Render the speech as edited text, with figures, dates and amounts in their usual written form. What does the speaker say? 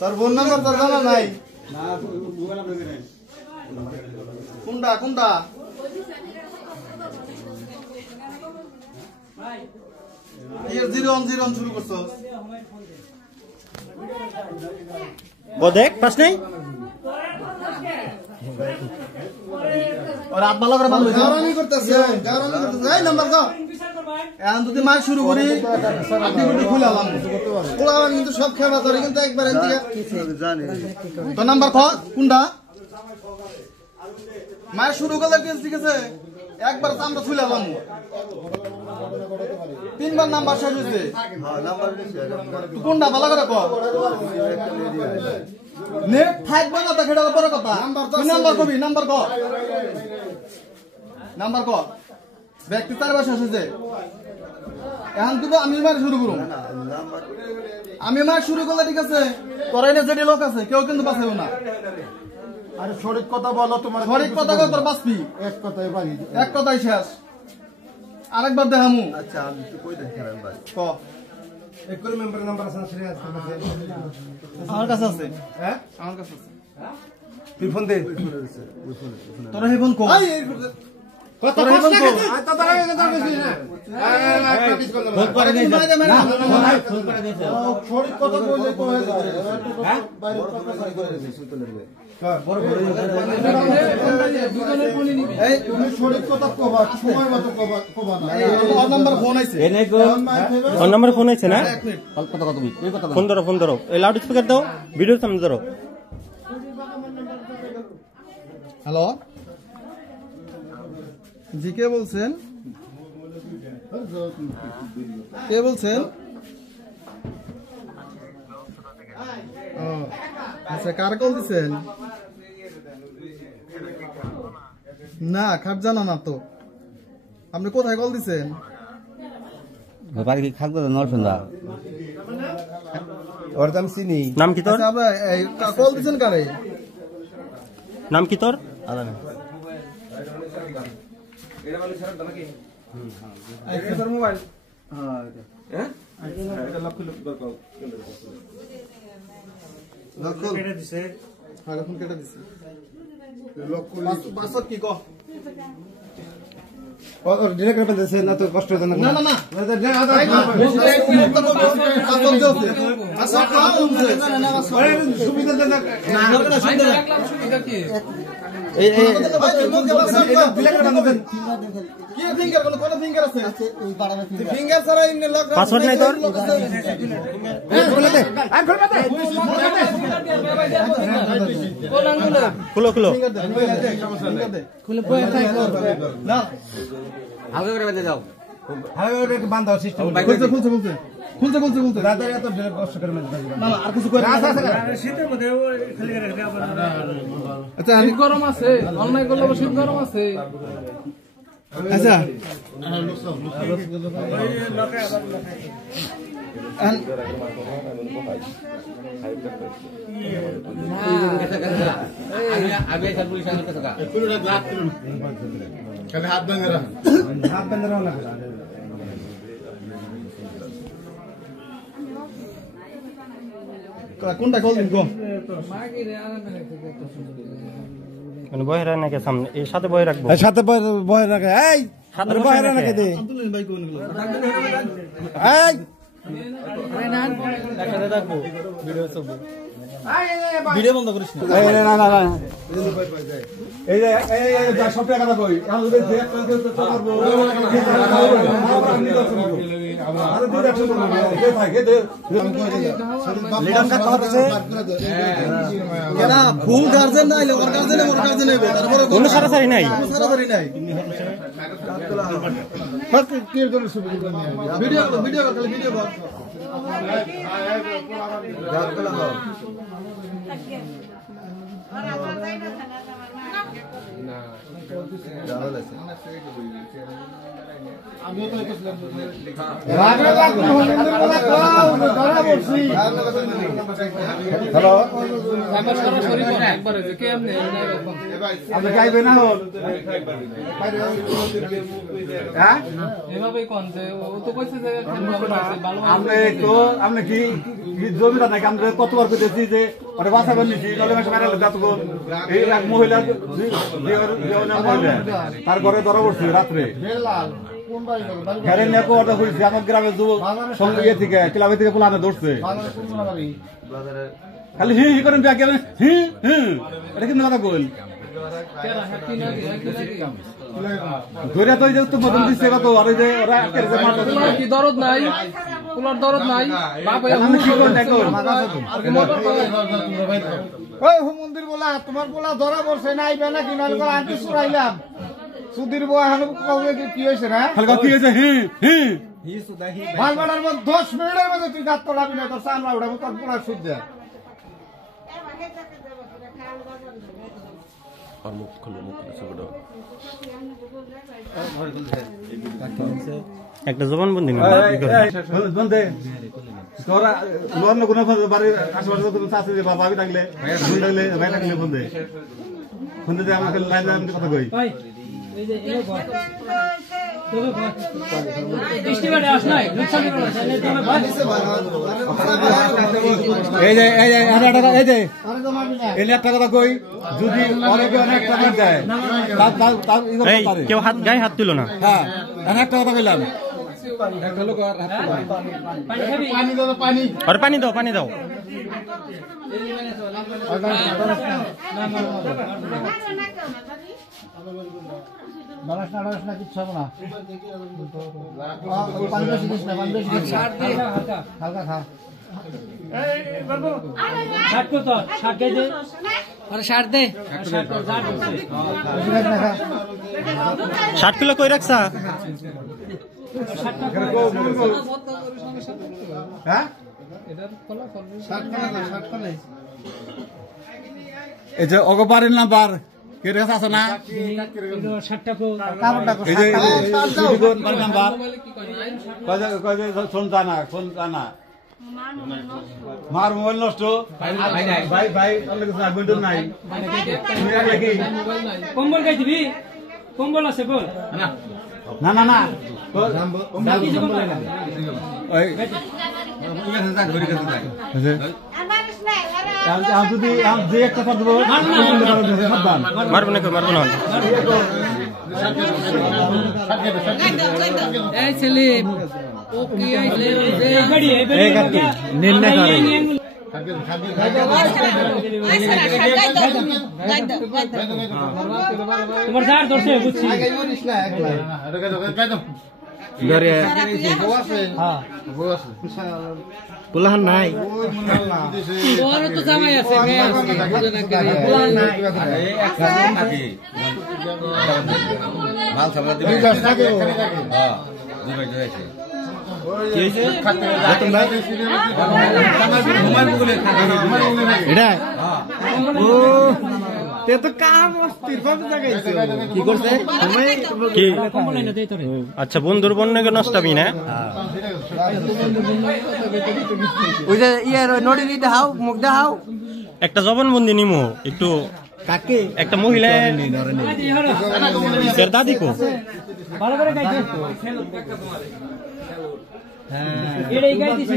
তোর phone number তোর জানা নাই কোনটা কোনটা জিরো শুরু করছো ও দেখ পাস নাই और आप ভালো করে ভালো গারামি করতেছে এই নাম্বার দাও এখন যদি মাই শুরু করি আপনি কিন্তু খুলালাম খুলালাম কিন্তু সব খেলা ধরে কিন্তু একবার এদিকে জানি তো নাম্বার ক কোনটা মাই শুরু করলে ঠিক আছে একবার আমরা খুলালাম তিনবার নাম্বার শেষ হইছে হ্যাঁ নাম্বার কোনটা ভালো করে ক নেট থাকবে না তো সেটা বড় কথা নাম্বার কবি নাম্বার ক ব্যক্তি তার বাসা আছে এখন কিন্তু আমি মার শুরু করুন আমি মার শুরু করলে ঠিক আছে তোরাই না যেটি লোক আছে কেউ কিন্তু বাঁচাইও না আরে সঠিক কথা বলো তোমার সঠিক কথা কই তোর বাঁচবি এক কথাই পারি এক কথাই শেষ আরেকবার দেখামু আচ্ছা আমি তো কই দেখালাম ভাই ক একর মেম্বার নাম্বার আছে সিরিয়াস আমার কাছে আছে হ্যাঁ আমার কাছে আছে তুই ফোন দে তোরা হে ফোন কো কত কষ্ট গেছে আ তো দাঁড়া গেছে না ফোন করে নেই না ফোন করে দিয়েছে সঠিক কথা বললে তো হয়ে যাবে হ্যাঁ বাইরে কথা সাই করে দিয়েছে সুতলের ভাই বড় এই তুমি সঠিক কথা কবা সময় মতো কবা না এই নাম্বার ফোন আইছে এনে গো ফোন নাম্বার ফোন আইছে না কথা তুমি এই কথা ফোন ধরো এই লাউড স্পিকার দাও ভিডিও সামনে ধরো হ্যালো জি কে বলছেন আচ্ছা কার কল দিচ্ছেন না খাট জানা না তো আপনি কোথায় কল দিচ্ছেন বাড়ি কি খাগো নরসন্দা ওর দাম চিনি নাম কি তোর কল দিচ্ছেন কারে নাম কি তোর আলাদা এটা মানে ছাড়া দানা কি এটা তোর মোবাইল হ্যাঁ এটা লক করো লক কেটে দিছে হ্যাঁ ফোন কেটে দিছে লক পাসওয়ার্ড কি কো ওর ডিরেক্ট করে দিয়েছে না তো কষ্ট হতো না না না না সুবিধা দেন না সুবিধা কি এই কি ফিঙ্গার কোন ফিঙ্গার আছে এই পাড়াতে ফিঙ্গার ছাড়া ইন লক পাসওয়ার্ড নাই তোর খুলে দে আই খুলে দে কোন আঙ্গুল খুলো খুলে পয়সা খাই না আগে করে বেঁধে দাও আরে ওটা বাঁধাও সিস্টেম খুলছে দাদা এত কষ্ট করে মেরে না আর কিছু করে শীতের মধ্যে খালি রেখে আচ্ছা শীত গরম আছে অনলাইন করলে শীত গরম আছে আচ্ছা আগে সব পুলিশ আনতে থাকা হাত বেঁধে রাখো না কোনটা কল দিন গো মানে বই রাখে সামনে এই সাথে বই রাখবো সাথে বয় রাখে এই সাথে বয় রাখে দে আব্দুল ভাই কোন গুলো এই একসাথে রাখবো ভিডিও বন্ধ করিস না না এই যে যা সব টাকা দাও কই আমি যদি যে করব আরে দুই একশো করব কে থাকে দে লিডার কা খাওয়াতেছে কেনা ফুল গার্জেন নাই ওর গার্জেন নেব তারপরে কোনো সারাসারি নাই বাস কি করে সুবিধা ভিডিও খালি ভিডিও কর গাছ কলা আমিও তো লিখেছিলাম হ্যালো আপনি গাইবে না হল হ্যাঁ আপনি কি জমিটা নাকি আমরা কতবার করতেছি যে ওটা বাসা বানিয়েছি মহিলা তার ঘরে ধরা পড়ছে রাত্রে আমার গ্রামের যুবক সঙ্গে থেকে ক্লাবের থেকে পোলানো ধরছে খালি হি হি করেন হি হি এটা কিন্তু কথা বল ধরে তো যে মতন দিচ্ছে কত আর যে ওরা কি দরদ নাই কুলার দরদ নাই বাপ আমি কি করব দেখো ওই মন্দির বলা তোমার বলা ধরা পড়ছে না আইবে না কি নল করে আনতে সুরাইলাম সুধীর বউ এখন কবে কি হইছে না খালি কি হইছে হি হি হি সুদাহি বালবাড়ার মধ্যে 10 মিনিটের মধ্যে তুই গাত তোলাবি না তোর সামলা উঠাবো তোর পুরা সুদ দে আর মুখ খুলে মুখ একটা জবান বন্দি বন্ধে তোরা লোন কোন বাড়ি আশেপাশে তুমি চাষে বাবা আমি থাকলে ভাই থাকলে বন্ধে বন্ধে আমাকে লাইন লাইন কথা কই একটা কথা কই যদি অনেকে অনেক টাকা দেয় কেউ হাত গায়ে হাত তুলো না হ্যাঁ একটা কথা কইলাম পানি দাও পানি দাও কিচ্ছু হবে না পানি বেশি দিস না পানি বেশি হালকা খা ষাট কিলো কই রাখছা এই যে অগপারের নাম্বার কে রেখা আছে না মার মোবাইল নষ্ট ভাই ভাই নাই কম্বল গাই দিবি কম্বল আছে বল না না না যদি যে একটা মারবো না মারবো না ছেলে তোমার যার ধরছে বুঝছি পোলাহান নাই তো জামাই আছে আচ্ছা বন্ধুর বন্যাকে নষ্টাবি না ওই যে ইয়ার নড়ি দেখাও মুখ দেখাও একটা জবানবন্দি নিমো একটু কাকে একটা মহিলা দাদি কো ভালো করে গাইতে এটাই গাইতেছি